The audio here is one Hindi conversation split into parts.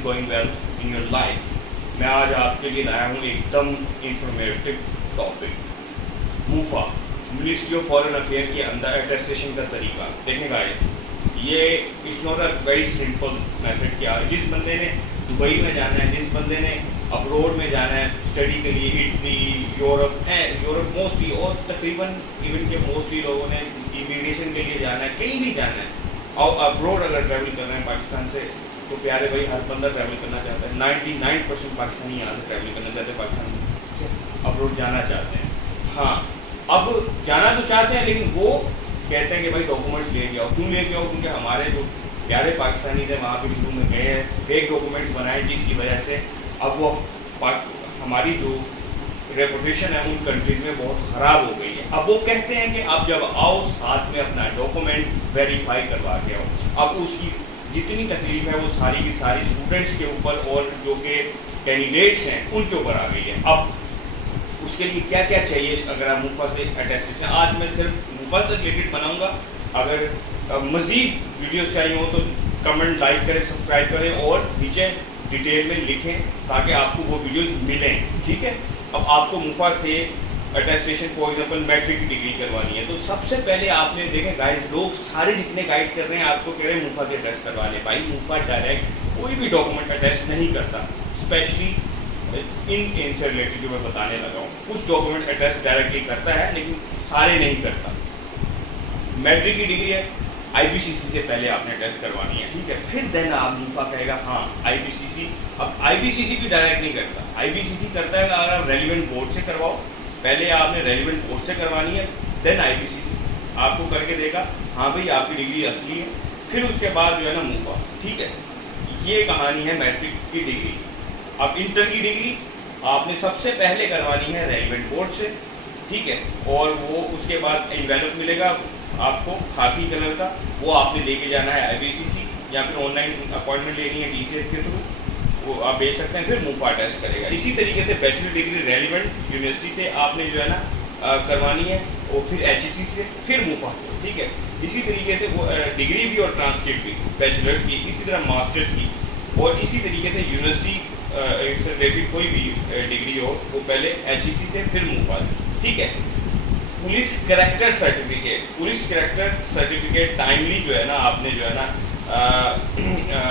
Is going well in your life. मैं आज आपके लिए लाया हूँ एकदम informative topic, मूफा, ministry of foreign affair के अंदर अटेस्टेशन का तरीका। देखें गाइस, ये it's not a very simple method. क्या जिस बंदे ने दुबई में जाना है, जिस बंदे ने अब्रोड में जाना है स्टडी के लिए, इटली, यूरोप मोस्टली, और तकरीबन इवन के मोस्टली लोगों ने इमिग्रेशन के लिए जाना है, कहीं भी जाना है, और अब्रोड अगर ट्रैवल कर रहे हैं पाकिस्तान से, तो प्यारे भाई हर बंदा ट्रैवल करना चाहता है। 99% पाकिस्तानी यहाँ से ट्रैवल करना चाहते हैं, पाकिस्तान से अब्रोड जाना चाहते हैं। हाँ, अब जाना तो चाहते हैं, लेकिन वो कहते हैं कि भाई डॉक्यूमेंट्स ले के आओ। क्यों ले के आओ? क्योंकि हमारे जो प्यारे पाकिस्तानी थे वहाँ पे शुरू में गए हैं, फेक डॉक्यूमेंट्स बनाए, जिसकी वजह से अब वो हमारी जो रेपुटेशन है उन कंट्रीज़ में बहुत ख़राब हो गई है। अब वो कहते हैं कि अब जब आओ साथ में अपना डॉक्यूमेंट वेरीफाई करवा के आओ। अब उसकी जितनी तकलीफ है वो सारी की सारी स्टूडेंट्स के ऊपर और जो कि कैंडिडेट्स हैं उनके ऊपर आ गई है। अब उसके लिए क्या क्या चाहिए अगर आप मूफा से अटेस्टेशन, आज मैं सिर्फ मूफा से रिलेटेड बनाऊंगा। अगर मज़ीद वीडियोस चाहिए हो तो कमेंट, लाइक करें, सब्सक्राइब करें और नीचे डिटेल में लिखें ताकि आपको वो वीडियोस मिलें, ठीक है। अब आपको मूफा से अटेस्टेशन फॉर एग्जांपल मैट्रिक की डिग्री करवानी है, तो सबसे पहले आपने देखें गाइस, लोग सारे जितने गाइड कर रहे हैं आपको कह रहे हैं मूफा से अटेस्ट करवाने। भाई मूफा डायरेक्ट कोई भी डॉक्यूमेंट अटेस्ट नहीं करता, स्पेशली इन से रिलेटेड जो मैं बताने लगा हूँ। कुछ डॉक्यूमेंट अटेस्ट डायरेक्टली करता है लेकिन सारे नहीं करता। मैट्रिक की डिग्री है, IBCC से पहले आपने टेस्ट करवानी है, ठीक है, फिर देन आप मूफा कहेगा हाँ IBCC। अब IBCC भी डायरेक्ट नहीं करता, IBCC करता है अगर आप रेलिवेंट बोर्ड से करवाओ। पहले आपने रेलिवेंट बोर्ड से करवानी है, देन IBCC आपको करके देगा हाँ भाई आपकी डिग्री असली है, फिर उसके बाद जो है ना मूफा, ठीक है। ये कहानी है मैट्रिक की डिग्री। अब इंटर की डिग्री आपने सबसे पहले करवानी है रेलिवेंट बोर्ड से, ठीक है, और वो उसके बाद एनवेलप मिलेगा आपको खाकी कलर का, वो आपने लेके जाना है IBCC, या फिर ऑनलाइन अपॉइंटमेंट लेनी है TCS के थ्रू, वो आप भेज सकते हैं, फिर मूफा टेस्ट करेगा। इसी तरीके से बैचलर डिग्री रेलिवेंट यूनिवर्सिटी से आपने जो है ना करवानी है, और फिर HEC से, फिर मूफा से, ठीक है। इसी तरीके से वो डिग्री भी और ट्रांसक्रिप्ट भी बैचलर्स की, इसी तरह मास्टर्स की, और इसी तरीके से यूनिवर्सिटी से रिलेटेड कोई भी डिग्री हो वो पहले HEC से फिर मूफा से, ठीक है। Police character certificate, police character certificate timely जो है ना आपने जो है ना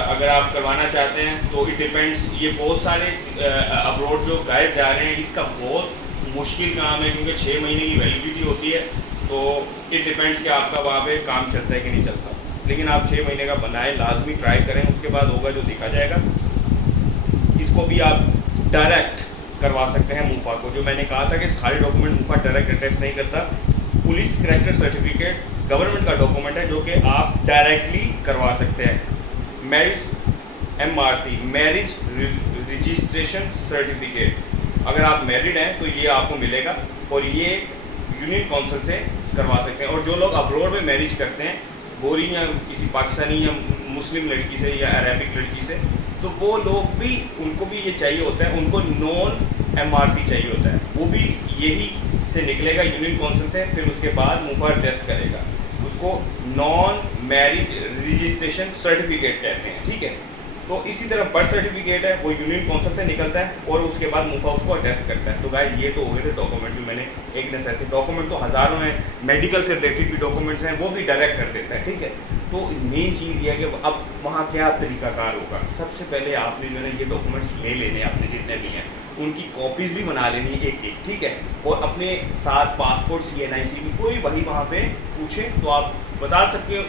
अगर आप करवाना चाहते हैं तो इट डिपेंड्स। ये बहुत सारे अब्रोड जो गाइड जा रहे हैं इसका बहुत मुश्किल काम है, क्योंकि 6 महीने की वैलिडिटी होती है, तो इट डिपेंड्स कि आपका वहाँ पे काम चलता है कि नहीं चलता। लेकिन आप 6 महीने का बनाएं, लाजमी ट्राई करें, उसके बाद होगा जो दिखा जाएगा। इसको भी आप डायरेक्ट करवा सकते हैं मूफा को। जो मैंने कहा था कि सारे डॉक्यूमेंट मूफा डायरेक्ट अटेस्ट नहीं करता। पुलिस कैरेक्टर सर्टिफिकेट गवर्नमेंट का डॉक्यूमेंट है जो कि आप डायरेक्टली करवा सकते हैं। Marriage MRC, marriage registration certificate, अगर आप मैरिड हैं तो ये आपको मिलेगा, और ये यूनियन काउंसिल से करवा सकते हैं। और जो लोग अब्रोड में मैरिज करते हैं, गोरी या किसी पाकिस्तानी या मुस्लिम लड़की से या अरेबिक लड़की से, तो वो लोग भी, उनको भी ये चाहिए होता है, उनको नॉन MRC चाहिए होता है, वो भी यही से निकलेगा यूनियन काउंसिल से, फिर उसके बाद मूफा टेस्ट करेगा। उसको नॉन मैरिज रजिस्ट्रेशन सर्टिफिकेट कहते हैं, ठीक है। तो इसी तरह बर्थ सर्टिफिकेट है, वो यूनियन काउंसिल से निकलता है और उसके बाद मूफा उसको अटेस्ट करता है। तो गाइस ये तो हो गए थे डॉक्यूमेंट जो मैंने एक न ऐसे डॉक्यूमेंट तो हज़ारों हैं, मेडिकल से रिलेटेड भी डॉक्यूमेंट्स हैं, वो भी डायरेक्ट कर देता है, ठीक है। तो मेन चीज़ ये है कि अब वहाँ क्या तरीकाकार होगा। सबसे पहले आपने जो है ये डॉक्यूमेंट्स ले लेने, अपने जितने भी हैं उनकी कॉपीज़ भी बना लेनी एक एक, ठीक है। और अपने साथ पासपोर्ट, CNIC भी, कोई वही वहाँ पे पूछे तो आप बता सकते हो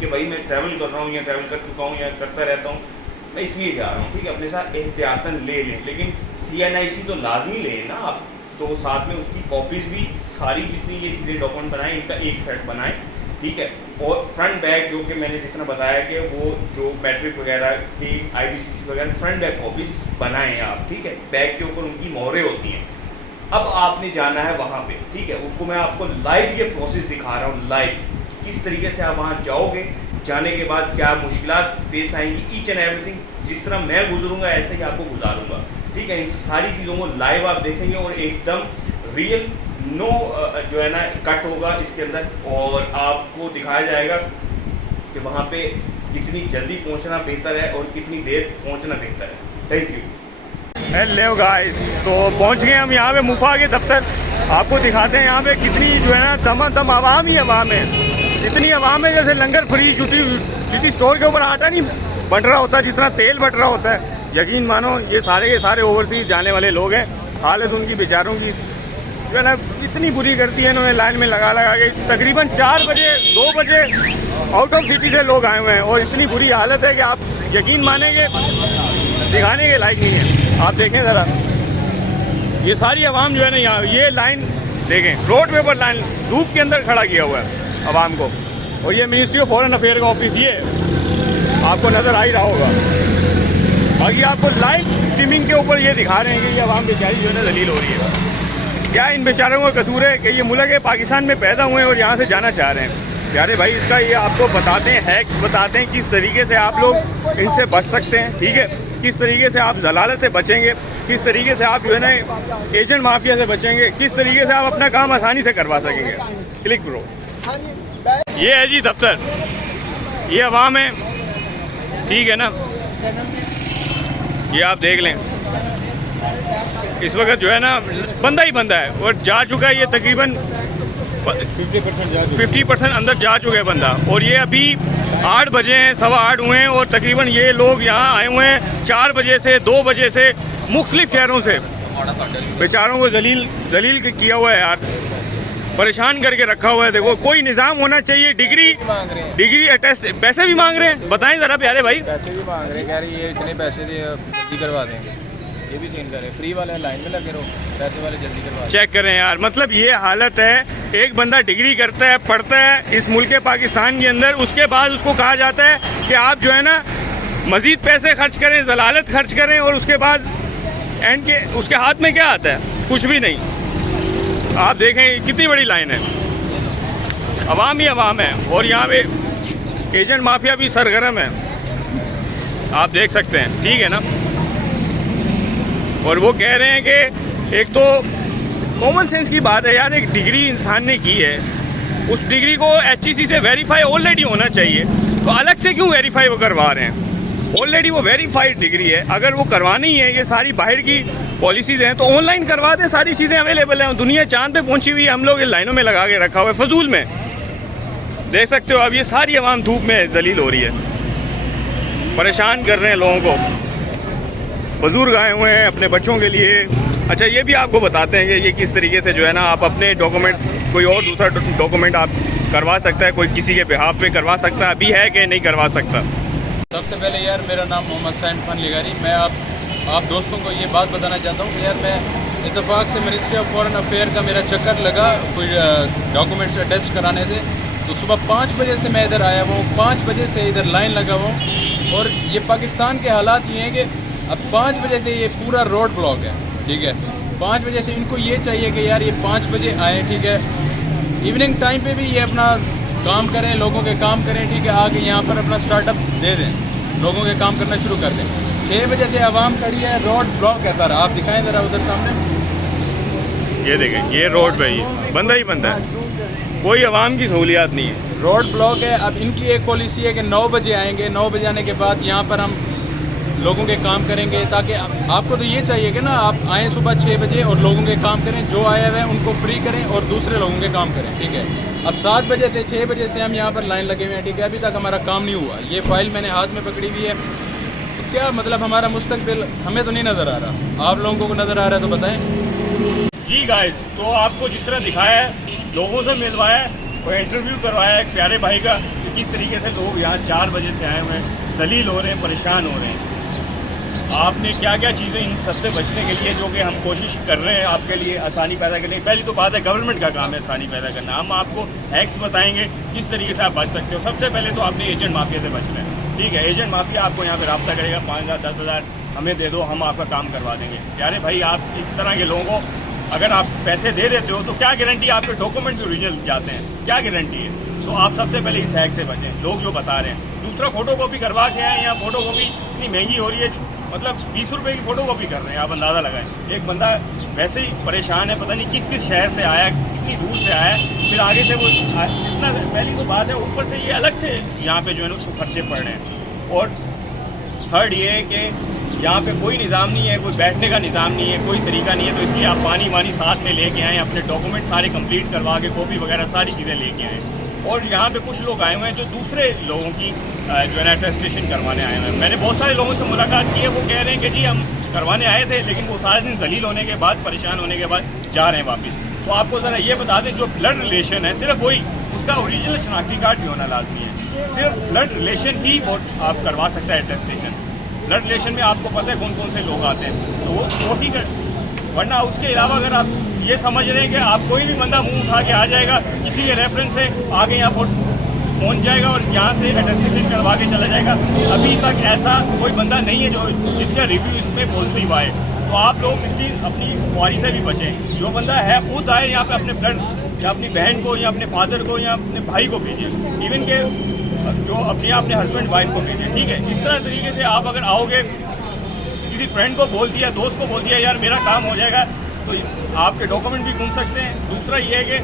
कि भाई मैं ट्रैवल कर रहा हूँ या ट्रैवल कर चुका हूँ या करता रहता हूँ, मैं इसलिए जा रहा हूँ, ठीक है। अपने साथ एहतियातन ले लें, लेकिन CNIC तो लाजमी लें ना आप, तो साथ में उसकी कॉपीज़ भी, सारी जितनी ये चीज़ें डॉक्यूमेंट बनाएं इनका एक सेट बनाएं, ठीक है। और फ्रंट बैक जो कि मैंने जिस तरह बताया कि वो जो मैट्रिक वगैरह की IBCC वगैरह फ्रंट बैक कॉपीज़ बनाएं आप, ठीक है। बैक के ऊपर उनकी मोहरें होती हैं। अब आपने जाना है वहाँ पे, ठीक है। उसको मैं आपको लाइव ये प्रोसेस दिखा रहा हूँ, लाइव किस तरीके से आप वहाँ जाओगे, जाने के बाद क्या मुश्किलात फेस आएंगी, ईच एंड एवरीथिंग जिस तरह मैं गुजरूंगा ऐसे ही आपको गुजारूंगा, ठीक है। इन सारी चीज़ों को लाइव आप देखेंगे और एकदम रियल, नो जो है ना कट होगा इसके अंदर, और आपको दिखाया जाएगा कि वहाँ पे कितनी जल्दी पहुंचना बेहतर है और कितनी देर पहुंचना बेहतर है। Thank you. हेलो गाइस, तो पहुंच गए हम यहाँ पे मुफा के दफ्तर। आपको दिखाते हैं यहाँ पे कितनी जो है ना दम आवाम ही आवाम है। इतनी आवाम है जैसे लंगर फ्री किसी स्टोर के ऊपर आटा नहीं बट रहा होता, जितना तेल बट रहा होता है। यकीन मानो ये सारे के सारे ओवरसीज जाने वाले लोग हैं। हालत उनकी बेचारों की जो है ना इतनी बुरी करती है, इन्होंने लाइन में लगा के तकरीबन 4 बजे 2 बजे आउट ऑफ सिटी से लोग आए हुए हैं और इतनी बुरी हालत है कि आप यकीन मानेंगे दिखाने के लायक नहीं है। आप देखें ज़रा, ये सारी आवाम जो है ना यहाँ ये लाइन देखें, रोड पे ऊपर लाइन धूप के अंदर खड़ा किया हुआ है आवाम को। और ये मिनिस्ट्री ऑफ फॉरेन अफेयर का ऑफिस ये आपको नज़र आ ही रहा होगा। बाकी आपको लाइव स्ट्रीमिंग के ऊपर ये दिखा रहे हैं कि ये आवाम बेचारी जो है ना दलील हो रही है। क्या इन बेचारों का कसूर है कि ये मुल्क है पाकिस्तान में पैदा हुए हैं और यहाँ से जाना चाह रहे हैं। प्यारे भाई, इसका ये आपको बताते हैं, हैक्स बताते हैं किस तरीके से आप लोग इनसे बच सकते हैं। ठीक है, किस तरीके से आप जलालत से बचेंगे, किस तरीके से आप जो है ना एजेंट माफिया से बचेंगे, किस तरीके से आप अपना काम आसानी से करवा सकेंगे। Click bro. ये है जी दफ्तर, ये आवाम है, ठीक है ना। ये आप देख लें, इस वक्त जो है ना बंदा ही बंदा है और जा चुका है। ये तकरीबन 50% अंदर जा चुका है बंदा। और ये अभी 8 बजे हैं, 8:15 हुए हैं और तकरीबन ये लोग यहाँ आए हुए हैं 4 बजे से 2 बजे से मुख्तलिफ शहरों से। बेचारों को जलील किया हुआ है यार, परेशान करके रखा हुआ है। देखो, कोई निज़ाम होना चाहिए। डिग्री अटेस्ट पैसे भी मांग रहे हैं। बताएं ज़रा प्यारे भाई। पैसे भी मांग रहे हैं, कह रही है इतने पैसे दे जल्दी करवा देंगे। ये भी सीन करे, फ्री वाले लाइन में लगे रहो, पैसे वाले जल्दी करवा। चेक करें यार, मतलब ये हालत है। एक बंदा डिग्री करता है, पढ़ता है इस मुल्क पाकिस्तान के अंदर, उसके बाद उसको कहा जाता है कि आप जो है ना मज़ीद पैसे खर्च करें, जलालत खर्च करें और उसके बाद एंड के उसके हाथ में क्या आता है? कुछ भी नहीं। आप देखें कितनी बड़ी लाइन है, अवाम ही अवाम है और यहाँ पे एजेंट माफिया भी सरगर्म है, आप देख सकते हैं। ठीक है ना। और वो कह रहे हैं कि एक तो कॉमन सेंस की बात है यार, एक डिग्री इंसान ने की है, उस डिग्री को HEC से वेरीफाई ऑलरेडी होना चाहिए, तो अलग से क्यों वेरीफाई वो करवा रहे हैं? ऑलरेडी वो वेरीफाइड डिग्री है। अगर वो करवानी है, ये सारी बाहर की पॉलिसीज़ हैं, तो ऑनलाइन करवा दें, सारी चीज़ें अवेलेबल हैं। दुनिया चांद पे पहुंची हुई है, हम लोग इन लाइनों में लगा के रखा हुआ है फजूल में। देख सकते हो अब ये सारी आवाम धूप में जलील हो रही है, परेशान कर रहे हैं लोगों को। बुजुर्ग आए हुए हैं अपने बच्चों के लिए। अच्छा, ये भी आपको बताते हैं कि ये किस तरीके से जो है ना आप अपने डॉक्यूमेंट, कोई और दूसरा डॉक्यूमेंट आप करवा सकता है, कोई किसी के बिहाफ पे करवा सकता है, अभी है कि नहीं करवा सकता। सबसे पहले यार मेरा नाम मोहम्मद सैन खान लिगारी। मैं आप दोस्तों को ये बात बताना चाहता हूँ कि यार मैं इत्तेफाक से मिनिस्ट्री ऑफ फॉरेन अफेयर का मेरा चक्कर लगा कोई डॉक्यूमेंट्स टेस्ट कराने से, तो सुबह 5 बजे से मैं इधर आया हूँ, 5 बजे से इधर लाइन लगा हुआ हूँ। और ये पाकिस्तान के हालात ये हैं कि अब 5 बजे से ये पूरा रोड ब्लॉक है। ठीक है, 5 बजे से इनको ये चाहिए कि यार ये 5 बजे आए। ठीक है, इवनिंग टाइम पे भी ये अपना काम करें, लोगों के काम करें। ठीक है, आगे यहाँ पर अपना स्टार्टअप दे दें, लोगों के काम करना शुरू कर दें। 6 बजे से आवाम खड़ी है, रोड ब्लॉक है सर। आप दिखाएं ज़रा उधर सामने, ये देखें, ये रोड पे ही बंदा है, कोई आवाम की सहूलियात नहीं है, रोड ब्लॉक है। अब इनकी एक पॉलिसी है कि 9 बजे आएंगे, 9 बजे आने के बाद यहाँ पर हम लोगों के काम करेंगे, ताकि आपको तो ये चाहिए कि ना आप आएँ सुबह 6 बजे और लोगों के काम करें, जो आए हुए हैं उनको फ्री करें और दूसरे लोगों के काम करें। ठीक है, अब 7 बजे से 6 बजे से हम यहाँ पर लाइन लगे हुए हैं। ठीक है, अभी तक हमारा काम नहीं हुआ। ये फाइल मैंने हाथ में पकड़ी हुई है, तो क्या मतलब हमारा मुस्तकबिल हमें तो नहीं नज़र आ रहा, आप लोगों को नज़र आ रहा है तो बताएँ। जी गाइस, तो आपको जिस तरह दिखाया है, लोगों से मिलवाया है और इंटरव्यू करवाया है एक प्यारे भाई का कि किस तरीके से लोग यहाँ 4 बजे से आए हुए हैं, जलील हो रहे हैं, परेशान हो रहे हैं। आपने क्या क्या चीज़ें इन सबसे बचने के लिए, जो कि हम कोशिश कर रहे हैं आपके लिए आसानी पैदा करने की। पहली तो बात है गवर्नमेंट का काम है आसानी पैदा करना, हम आपको हैक्स बताएंगे किस तरीके से आप बच सकते हो। सबसे पहले तो आपने एजेंट माफिया से बचना है। ठीक है, एजेंट माफिया आपको यहाँ पे रब्ता करेगा, 5,000 10,000 हमें दे दो, हम आपका काम करवा देंगे। प्यारे भाई, आप इस तरह के लोगों को अगर आप पैसे दे देते हो तो क्या गारंटी आपके डॉक्यूमेंट भी ओरिजिनल जाते हैं, क्या गारंटी है? तो आप सबसे पहले इस हैक से बचें, लोग जो बता रहे हैं। दूसरा, फोटो कॉपी करवा के आए, यहाँ फोटो कॉपी इतनी महंगी हो रही है, मतलब 20 रुपये की फ़ोटो कॉपी कर रहे हैं, आप अंदाज़ा लगाएं। एक बंदा वैसे ही परेशान है, पता नहीं किस किस शहर से आया है, कितनी दूर से आया है, फिर आगे से वो इतना, पहली तो बात है, ऊपर से ये अलग से यहाँ पे जो है ना उसको खर्चे पड़ रहे हैं। और थर्ड ये है कि यहाँ पे कोई निज़ाम नहीं है, कोई बैठने का निज़ाम नहीं है, कोई तरीका नहीं है, तो इसलिए आप पानी वानी साथ में लेके आएँ, अपने डॉक्यूमेंट सारे कंप्लीट करवा के, कॉपी वगैरह सारी चीज़ें लेके आएँ। और यहाँ पे कुछ लोग आए हुए हैं जो दूसरे लोगों की जो है ना अटेस्टेशन करवाने आए हुए हैं। मैंने बहुत सारे लोगों से मुलाकात की है, वो कह रहे हैं कि जी हम करवाने आए थे, लेकिन वो सारे दिन जलील होने के बाद, परेशान होने के बाद जा रहे हैं वापस। तो आपको ज़रा ये बता दें, जो ब्लड रिलेशन है सिर्फ वही, उसका ओरिजिनल शनाख्ती कार्ड भी होना लाजमी है। सिर्फ ब्लड रिलेशन ही आप करवा सकता है अटेस्टेशन। ब्लड रिलेशन में आपको पता है कौन कौन से लोग आते हैं, तो वो ही कर, वरना उसके अलावा अगर आप ये समझ रहे हैं कि आप कोई भी बंदा मुंह उठा के आ जाएगा, किसी के रेफरेंस से आगे यहाँ पहुँच जाएगा और यहाँ से अटेस्टेशन करवा के चला जाएगा, अभी तक ऐसा कोई बंदा नहीं है जो जिसका रिव्यू इसमें पॉजिटिव आए। तो आप लोग इस चीज़ अपनी क्वारी से भी बचें। जो बंदा है खुद आए यहाँ पे अपने ब्लड या अपनी बहन को या अपने फादर को या अपने भाई को भेजिए, इवन के जो अपने हस्बैंड वाइफ को भेजिए, ठीक है। इस तरह तरीके से आप अगर आओगे, किसी फ्रेंड को बोल दिया, दोस्त को बोल दिया यार मेरा काम हो जाएगा, तो आपके डॉक्यूमेंट भी घूम सकते हैं। दूसरा ये है कि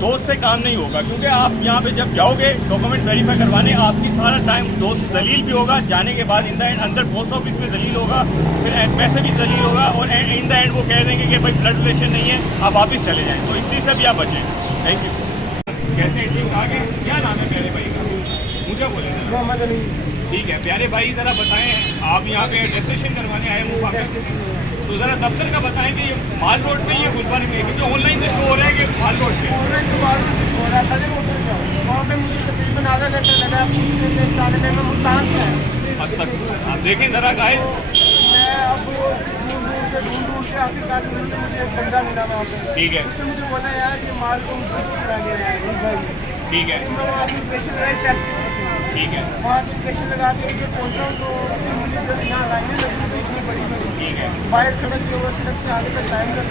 दोस्त से काम नहीं होगा, क्योंकि आप यहाँ पे जब जाओगे डॉक्यूमेंट वेरीफाई करवाने, आपकी सारा टाइम दोस्त जलील भी होगा, जाने के बाद इन द एंड अंदर पोस्ट ऑफिस में जलील होगा, फिर पैसे भी जलील होगा, और इन द एंड वो कह देंगे कि भाई ब्लड रिलेशन नहीं है, आप वापस चले जाएँ। तो इस चीज़ से भी आप बचें। Thank you. कैसे ठीक आगे, क्या नाम है प्यारे भाई का? मुझे बोले मोहम्मद अली। ठीक है प्यारे भाई, ज़रा बताएं, आप यहाँ पे रजिस्ट्रेशन करवाने आए मुँह पे, तो ज़रा दफ्तर का बताएं कि ये माल रोड पे, ये गुलबर्ग में, क्योंकि ऑनलाइन से शो हो रहा है कि माल रोड पे। ऑनलाइन तो माल रोड पे शो हो रहा है, वहाँ पे मुझे तकरीबन आधा घंटा लगा जाने में, मुल्तान से है। अच्छा, आप देखें ज़रा गाइस, मैं अब दूर से आखिरकार मुझे एक बंदा मिला वहाँ पे, ठीक है, उससे मुझे बोला यार ये माल को ठीक है, ठीक है, वहाँ एप्लीकेशन लगा के जो पहुँचा हूँ, तो मुझे जब यहाँ लाइनें लगी तो इतनी बड़ी बड़ी, ठीक है, बाहर सड़क के ऊपर सड़क से आगे तक लाइन लग,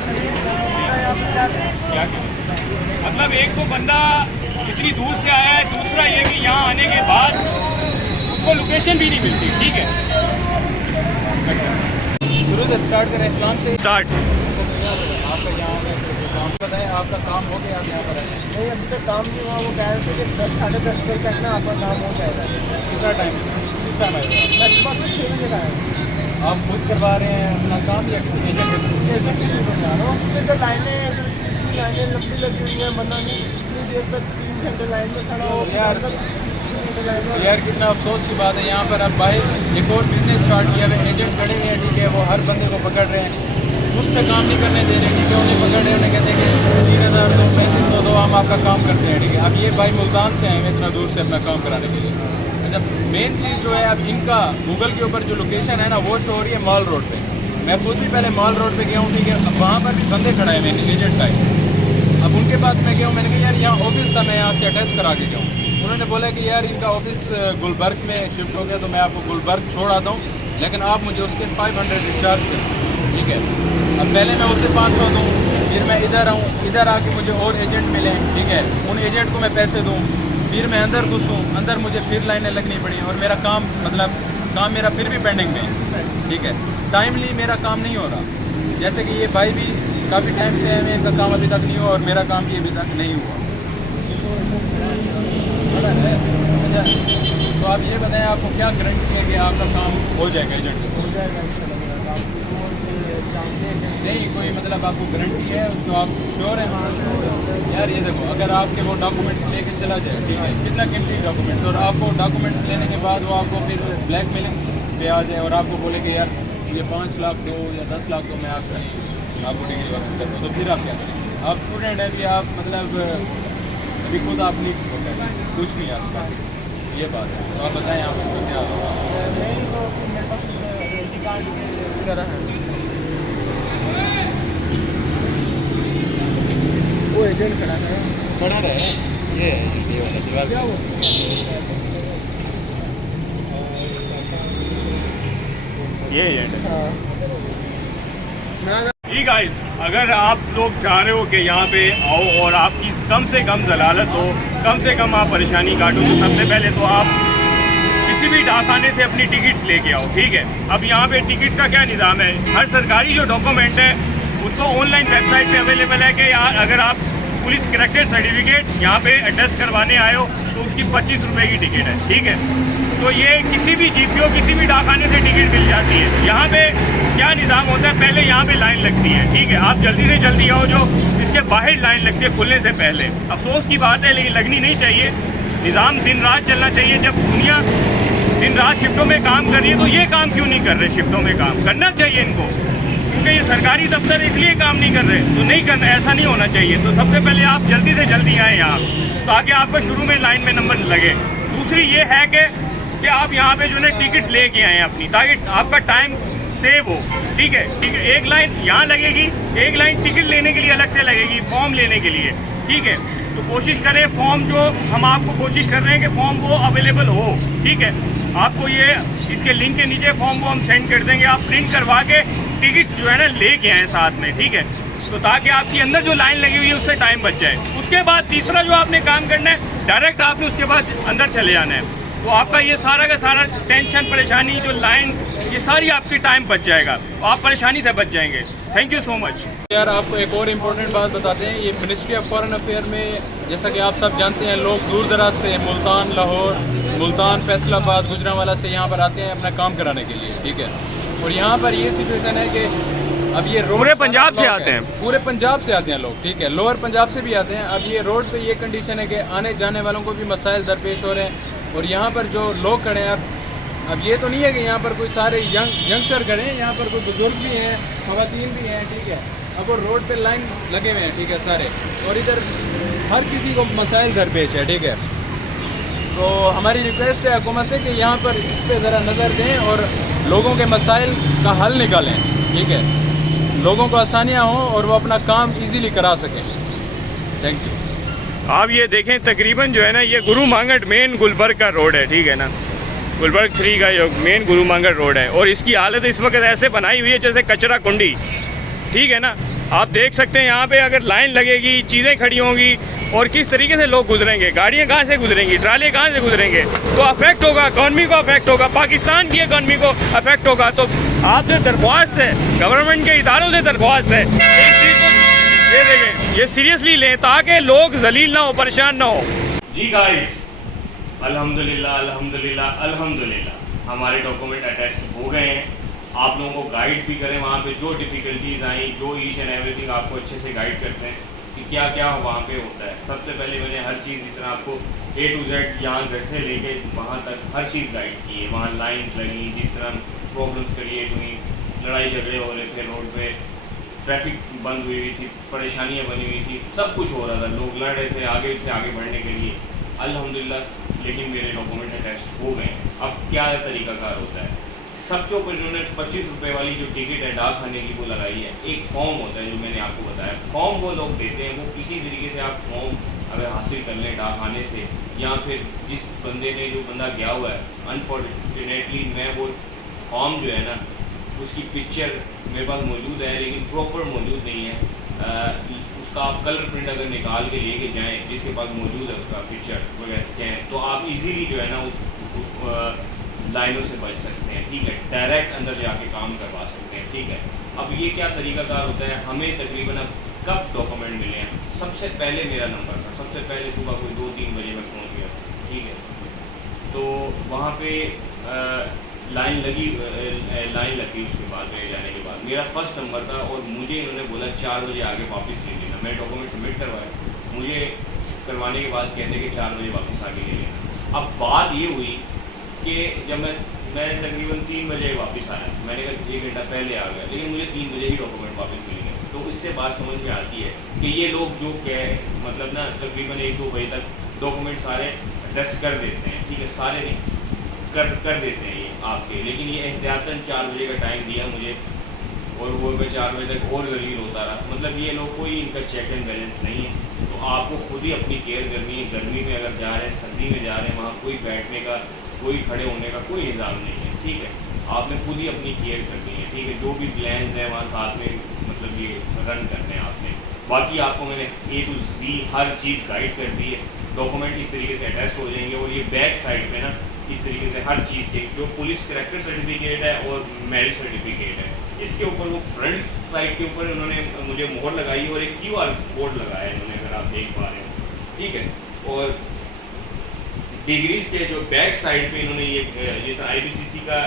क्या मतलब एक तो बंदा इतनी दूर से आया है, दूसरा ये कि यहाँ आने के बाद उसको लोकेशन भी नहीं मिलती, ठीक है। शुरू से स्टार्ट करें, इस्लाम से स्टार्ट। आपका यहाँ काम बताएं, आपका काम हो गया? आप यहाँ पर आए नहीं, अभी तक काम नहीं हुआ। वो कह रहे थे कि 10 साढ़े 10 बजे तक ना आपका काम हो जाएगा। कितना टाइम, किस टाइम आएगा? मैं सुबह से 6 बजे का है। आप खुद करवा रहे हैं अपना काम या किसी एजेंट जैसे कि नहीं बता रहा हूँ, फिर तो लाइनें लंबी लगी हुई हैं, बंदा नहीं इतनी देर तक 3 घंटे लाइन में खड़ा हो यार कितना अफसोस की बात है। यहाँ पर अब भाई एक और बिजनेस स्टार्ट किया है, एजेंट खड़े हैं, ठीक है, वो हर बंदे को पकड़ रहे हैं, खुद से काम नहीं करने दे रहे, ठीक है, उन्हें पकड़ रहे हैं, उन्हें कहते हैं कि 3000 दो 3500 दो, हम आपका काम करते हैं, ठीक है। अब ये भाई मुल्तान से आए हैं इतना दूर से अपना काम कराने के लिए। अच्छा, मेन चीज़ जो है, अब इनका गूगल के ऊपर जो लोकेशन है ना, वो शो हो रही है मॉल रोड पे। मैं खुद भी पहले मॉल रोड पे गया हूँ, ठीक है, अब वहाँ पर भी बंदे खड़े हैं एजेंट टाइप। अब उनके पास मैं गया हूँ, मैंने कहा यार यहाँ ऑफिस था, मैं यहाँ से अटैच करा के जाऊँ। उन्होंने बोला कि यार इनका ऑफिस गुलबर्ग में शिफ्ट हो गया, तो मैं आपको गुलबर्ग छोड़ आता हूँ, लेकिन आप मुझे उसके 500 चार्ज करें, ठीक है। अब पहले मैं उसे 500 दूँ, फिर मैं इधर आऊँ, इधर आके मुझे और एजेंट मिले, ठीक है, उन एजेंट को मैं पैसे दूँ, फिर मैं अंदर घुसूँ, अंदर मुझे फिर लाइनें लगनी पड़ी, और मेरा काम मतलब काम मेरा फिर भी पेंडिंग में है, ठीक है। टाइमली मेरा काम नहीं हो रहा, जैसे कि ये भाई भी काफ़ी टाइम से है, इनका काम अभी तक नहीं हुआ और मेरा काम भी अभी तक नहीं हुआ। अच्छा, तो आप ये बताएं, आपको क्या गारंटी है कि आपका काम हो जाएगा एजेंट से? हो जाएगा इंशाल्लाह। नहीं, कोई मतलब आपको गारंटी है उसको, आप श्योर हैं? यार ये देखो, अगर आपके वो डॉक्यूमेंट्स लेके चला जाए, ठीक है, कितना कीमती डॉक्यूमेंट्स, और आपको डॉक्यूमेंट्स लेने के बाद वो आपको फिर ब्लैकमेलिंग पे आ जाए और आपको बोले कि यार ये 5 लाख दो या 10 लाख दो, मैं आपको डिग्री वापस करता हूँ, तो फिर आप क्या करेंगे? आप स्टूडेंट हैं भी, आप मतलब अभी खुद आप नहीं कुछ नहीं आ सकते, ये बात है। तो आप बताएं आप उसको क्या नहीं, तो मेरे पास आईडी कार्ड वगैरह है, वो एजेंट खड़ा है, बना रहे ये वाला सलवार क्या वो ये एजेंट है। हाँ, जी गाइस, अगर आप लोग चाह रहे हो कि यहाँ पे आओ और आपकी कम से कम जलालत हो, कम से कम आप परेशानी काटो, तो सबसे पहले तो आप किसी भी डाकखाने से अपनी टिकट्स लेके आओ, ठीक है। अब यहाँ पे टिकट्स का क्या निज़ाम है, हर सरकारी जो डॉक्यूमेंट है उसको ऑनलाइन वेबसाइट पे अवेलेबल है कि यार अगर आप पुलिस करेक्टेड सर्टिफिकेट यहाँ पे अटेस्ट करवाने आए हो तो उसकी 25 रुपये की टिकट है, ठीक है। तो ये किसी भी GPO किसी भी डाकखाने से टिकट मिल जाती है। यहाँ पे क्या निज़ाम होता है, पहले यहाँ पे लाइन लगती है, ठीक है। आप जल्दी से जल्दी आओ, जो इसके बाहर लाइन लगती है खुलने से पहले। अफसोस की बात है लेकिन लगनी नहीं चाहिए। निज़ाम दिन रात चलना चाहिए। जब दुनिया दिन रात शिफ्टों में काम कर रही है तो ये काम क्यों नहीं कर रहे, शिफ्टों में काम करना चाहिए इनको, क्योंकि ये सरकारी दफ्तर इसलिए काम नहीं कर रहे, तो नहीं करना, ऐसा नहीं होना चाहिए। तो सबसे पहले आप जल्दी से जल्दी आएँ यहाँ, ताकि आपको शुरू में लाइन में नंबर लगे। दूसरी ये है कि आप यहाँ पे जो है टिकट्स लेके आएँ अपनी, ताकि आपका टाइम सेव हो, ठीक है। ठीक है, एक लाइन यहाँ लगेगी, एक लाइन टिकट लेने के लिए अलग से लगेगी, फॉर्म लेने के लिए, ठीक है। तो कोशिश करें फॉर्म, जो हम आपको कोशिश कर रहे हैं कि फॉर्म वो अवेलेबल हो, ठीक है। आपको ये इसके लिंक के नीचे फॉर्म को हम सेंड कर देंगे, आप प्रिंट करवा के टिकट्स जो है ना लेके आएँ साथ में, ठीक है। तो ताकि आपकी अंदर जो लाइन लगी हुई है उससे टाइम बच जाए। उसके बाद तीसरा जो आपने काम करना है, डायरेक्ट आपने उसके बाद अंदर चले जाना है। तो आपका ये सारा का सारा टेंशन, परेशानी, जो लाइन, ये सारी आपकी टाइम बच जाएगा, तो आप परेशानी से बच जाएंगे। Thank you so much. यार आपको एक और इम्पोर्टेंट बात बताते हैं, ये मिनिस्ट्री ऑफ फॉरेन अफेयर में जैसा कि आप सब जानते हैं, लोग दूर दराज से मुल्तान, लाहौर, मुल्तान, फैसलाबाद, गुजरांवाला से यहाँ पर आते हैं अपना काम कराने के लिए, ठीक है। और यहाँ पर ये सिचुएशन है कि अब ये रोड पूरे पंजाब से आते हैं, पूरे पंजाब से आते हैं लोग, ठीक है। लोअर पंजाब से भी आते हैं। अब ये रोड पे ये कंडीशन है कि आने जाने वालों को भी मसाइल दरपेश हो रहे हैं। और यहाँ पर जो लोग खड़े हैं, अब ये तो नहीं है कि यहाँ पर कोई सारे यंगस्टर खड़े हैं, यहाँ पर कोई बुजुर्ग भी हैं, ख़वातीन भी हैं, ठीक है। अब वो रोड पे लाइन लगे हुए हैं, ठीक है, सारे, और इधर हर किसी को मसाइल दरपेश है, ठीक है। तो हमारी रिक्वेस्ट है हुकूमत से कि यहाँ पर इस पर ज़रा नज़र दें और लोगों के मसाइल का हल निकालें, ठीक है। लोगों को आसानियाँ हों और वो अपना काम इजीली करा सकें। Thank you. आप ये देखें, तकरीबन जो है ना, ये गुरु मांगट मेन गुलबर्ग का रोड है, ठीक है ना। गुलबर्ग 3 का जो मेन गुरु मांगट रोड है, और इसकी हालत इस वक्त ऐसे बनाई हुई है जैसे कचरा कुंडी, ठीक है ना। आप देख सकते हैं यहाँ पे अगर लाइन लगेगी, चीज़ें खड़ी होंगी, और किस तरीके से लोग गुजरेंगे, गाड़ियाँ कहाँ से गुजरेंगी, ट्राले कहाँ से गुजरेंगे, तो अफेक्ट होगा, इकॉनमी को अफेक्ट होगा, पाकिस्तान की इकॉनमी को अफेक्ट होगा। तो आपसे दरख्वास्त है, गवर्नमेंट के इदारों से दरख्वास्त है, इस चीज़ को ये देखें, ये सीरियसली लें, ताकि लोग जलील ना हो, परेशान ना हो। जी गाइस, अल्हम्दुलिल्लाह अल्हम्दुलिल्लाह अल्हम्दुलिल्लाह हमारे डॉक्यूमेंट अटेस्ट हो गए हैं। आप लोगों को गाइड भी करें, वहाँ पे जो डिफ़िकल्टीज आई, जो ईच एंड एवरीथिंग आपको अच्छे से गाइड करते हैं कि क्या क्या वहाँ पे होता है। सबसे पहले मैंने हर चीज़, जिस तरह आपको A to Z यहाँ घर से लेके वहाँ तक हर चीज़ गाइड की है। वहाँ लाइन्स लगी, जिस तरह प्रॉब्लम्स क्रिएट हुई, लड़ाई झगड़े हो रहे थे रोड पे, ट्रैफिक बंद हुई हुई थी, परेशानियाँ बनी हुई थी, सब कुछ हो रहा था, लोग लड़ रहे थे आगे से आगे बढ़ने के लिए, अल्हम्दुलिल्लाह। लेकिन मेरे डॉक्यूमेंट अटेस्ट हो गए। अब क्या तरीकाकार होता है, सबके ऊपर इन्होंने 25 रुपये वाली जो टिकट है डाकखाने की वो लगाई है। एक फॉर्म होता है जो मैंने आपको बताया, फॉर्म वो लोग देते हैं, वो किसी तरीके से आप फॉर्म अगर हासिल कर लें डाकखाने से, या फिर जिस बंदे ने, जो बंदा गया हुआ है, अनफॉर्चुनेटली मैं वो फॉर्म जो है ना, उसकी पिक्चर मेरे पास मौजूद है लेकिन प्रॉपर मौजूद नहीं है। उसका आप कलर प्रिंट अगर निकाल के लेके जाएँ, जिसके पास मौजूद है उसका पिक्चर वगैरह स्कैन, तो आप इजीली जो है ना उस लाइनों से बच सकते हैं, ठीक है। डायरेक्ट अंदर जाके काम करवा सकते हैं, ठीक है। अब ये क्या तरीकाकार होता है, हमें तकरीबन अब कब डॉक्यूमेंट मिले हैं, सबसे पहले मेरा नंबर था, सबसे पहले सुबह कोई 2-3 बजे मैं पहुँच गया, ठीक है। तो वहाँ पे लाइन लगी, उसके बाद मेरे जाने के बाद मेरा फर्स्ट नंबर था, और मुझे इन्होंने बोला 4 बजे आगे वापस ले लेना। मैंने डॉक्यूमेंट सबमिट करवाए, मुझे करवाने के बाद कहते कि 4 बजे वापस आगे ले लेना। अब बात ये हुई कि जब मैं तकरीबन 3 बजे वापस आया, मैंने कहा 1 घंटा पहले आ गया, लेकिन मुझे 3 बजे ही डॉक्यूमेंट वापस मिल गए। तो इससे बात समझ में आती है कि ये लोग जो मतलब ना तकरीबन 1-2 बजे तक डॉक्यूमेंट सारे अटेस्ट कर देते हैं, ठीक है, सारे नहीं कर देते हैं ये आपके, लेकिन ये एहतियातन 4 बजे का टाइम दिया मुझे, और वो मैं 4 बजे तक और जलील होता रहा। मतलब ये लोग, कोई इनका चेक एंड बैलेंस नहीं है। तो आपको खुद ही अपनी केयर करनी है। गर्मी में अगर जा रहे हैं, सर्दी में जा रहे हैं, वहाँ कोई बैठने का, कोई खड़े होने का कोई इंतज़ाम नहीं है, ठीक है। आपने खुद ही अपनी केयर करनी है, ठीक है। जो भी प्लान्स हैं वहाँ साथ में मतलब ये रन करने हैं आपने। बाकी आपको मैंने A to Z her cheese guide कर दी है। डॉक्यूमेंट इस तरीके से अटैच हो जाएंगे, और ये बैक साइड पे ना इस तरीके से हर चीज़ के जो पुलिस कैरेक्टर सर्टिफिकेट है और मैरिज सर्टिफिकेट है, इसके ऊपर वो फ्रंट साइड के ऊपर उन्होंने मुझे मोहर लगाई और एक QR कोड लगाया इन्होंने, अगर आप देख पा रहे हो, ठीक है। और डिग्रीज के जो बैक साइड पे इन्होंने ये जैसा IPCC का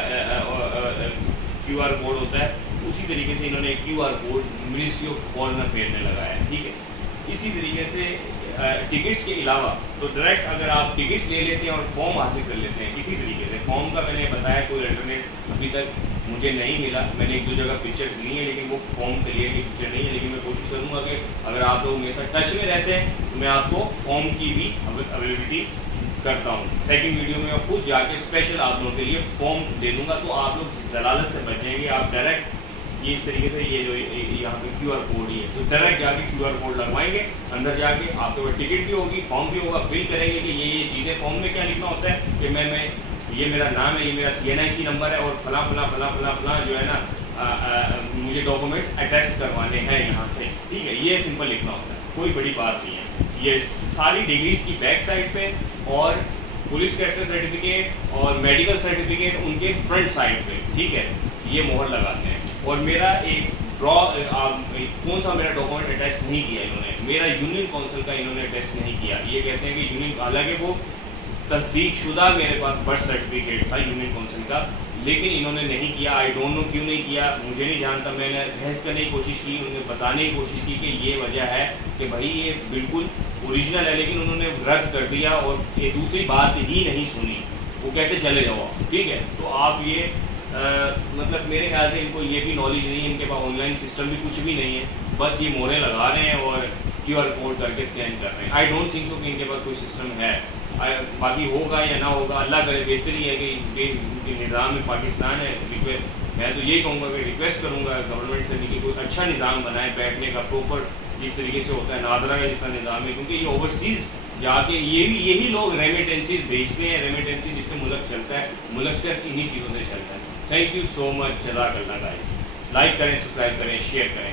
QR कोड होता है, उसी तरीके से इन्होंने QR code ministry of foreign affair में लगाया है, ठीक है। इसी तरीके से टिकट्स के अलावा तो डायरेक्ट अगर आप टिकट्स ले लेते हैं और फॉर्म हासिल कर लेते हैं, इसी तरीके से फॉर्म का मैंने बताया कोई अल्टरनेट अभी तक मुझे नहीं मिला। मैंने एक दो जगह पिक्चर्स ली हैं लेकिन वो फॉर्म क्लियर की पिक्चर नहीं है, लेकिन मैं कोशिश करूँगा कि अगर आप लोग मेरे साथ टच में रहते हैं तो मैं आपको फॉर्म की भी अवेलेबिलिटी करता हूँ। सेकंड वीडियो में मैं खुद जाके स्पेशल आप लोगों के लिए फॉर्म दे दूँगा, तो आप लोग जलालत से बच जाएंगे। आप डायरेक्ट ये इस तरीके से ये जो यहाँ पे QR कोड ही है, तो डायरेक्ट जाके QR कोड लगवाएंगे, अंदर जाके आपके पास टिकट भी होगी, फॉर्म भी होगा, फिल करेंगे कि ये चीज़ें। फॉर्म में क्या लिखना होता है कि मैं ये मेरा नाम है, ये मेरा CNIC नंबर है और फला फला फला फला फला जो है ना मुझे डॉक्यूमेंट्स अटैच करवाने हैं यहाँ से, ठीक है। ये सिंपल लिखना होता है, कोई बड़ी बात नहीं है। ये सारी डिग्रीज की बैक साइड पे और पुलिस कैरेक्टर सर्टिफिकेट और मेडिकल सर्टिफिकेट उनके फ्रंट साइड पे, ठीक है, ये मोहर लगाते हैं। और मेरा एक कौन सा मेरा डॉक्यूमेंट अटैच नहीं किया इन्होंने, मेरा यूनियन काउंसिल का इन्होंने अटैच नहीं किया। ये कहते हैं कि यूनियन, हालांकि वो तस्दीक शुदा मेरे पास बर्थ सर्टिफिकेट था यूनियन काउंसिल का, लेकिन इन्होंने नहीं किया। आई डोंट नो क्यों नहीं किया, मुझे नहीं जानता। मैंने बहस करने की कोशिश की, उन्हें बताने की कोशिश की कि ये वजह है कि भाई ये बिल्कुल ओरिजिनल है, लेकिन उन्होंने रद्द कर दिया और ये दूसरी बात ही नहीं सुनी। वो कहते चले जाओ, ठीक है। तो आप ये मतलब मेरे ख्याल से इनको ये भी नॉलेज नहीं है, इनके पास ऑनलाइन सिस्टम भी कुछ भी नहीं है, बस ये मोहरें लगा रहे हैं और QR कोड करके स्कैन कर रहे हैं। आई डोंट थिंक सो कि इनके पास कोई सिस्टम है। बाकी होगा या ना होगा, अल्लाह करे, बेहतरी है कि निज़ाम में पाकिस्तान है। मैं तो यही कहूँगा कि रिक्वेस्ट करूँगा गवर्नमेंट से भी कि कोई अच्छा निज़ाम बनाए बैठने का, प्रॉपर जिस तरीके से होता है नादरा का जिस तरह निज़ाम है, क्योंकि ये ओवरसीज़ जाके यही लोग रेमिटेंसीज भेजते हैं। रेमिटेंसीज जिससे मुल्क चलता है, मुल्क सिर्फ इन्हीं चीज़ों से चलता है। थैंक यू सो मच, जज़ाकल्लाह गाइस। लाइक करें, सब्सक्राइब करें, शेयर करें।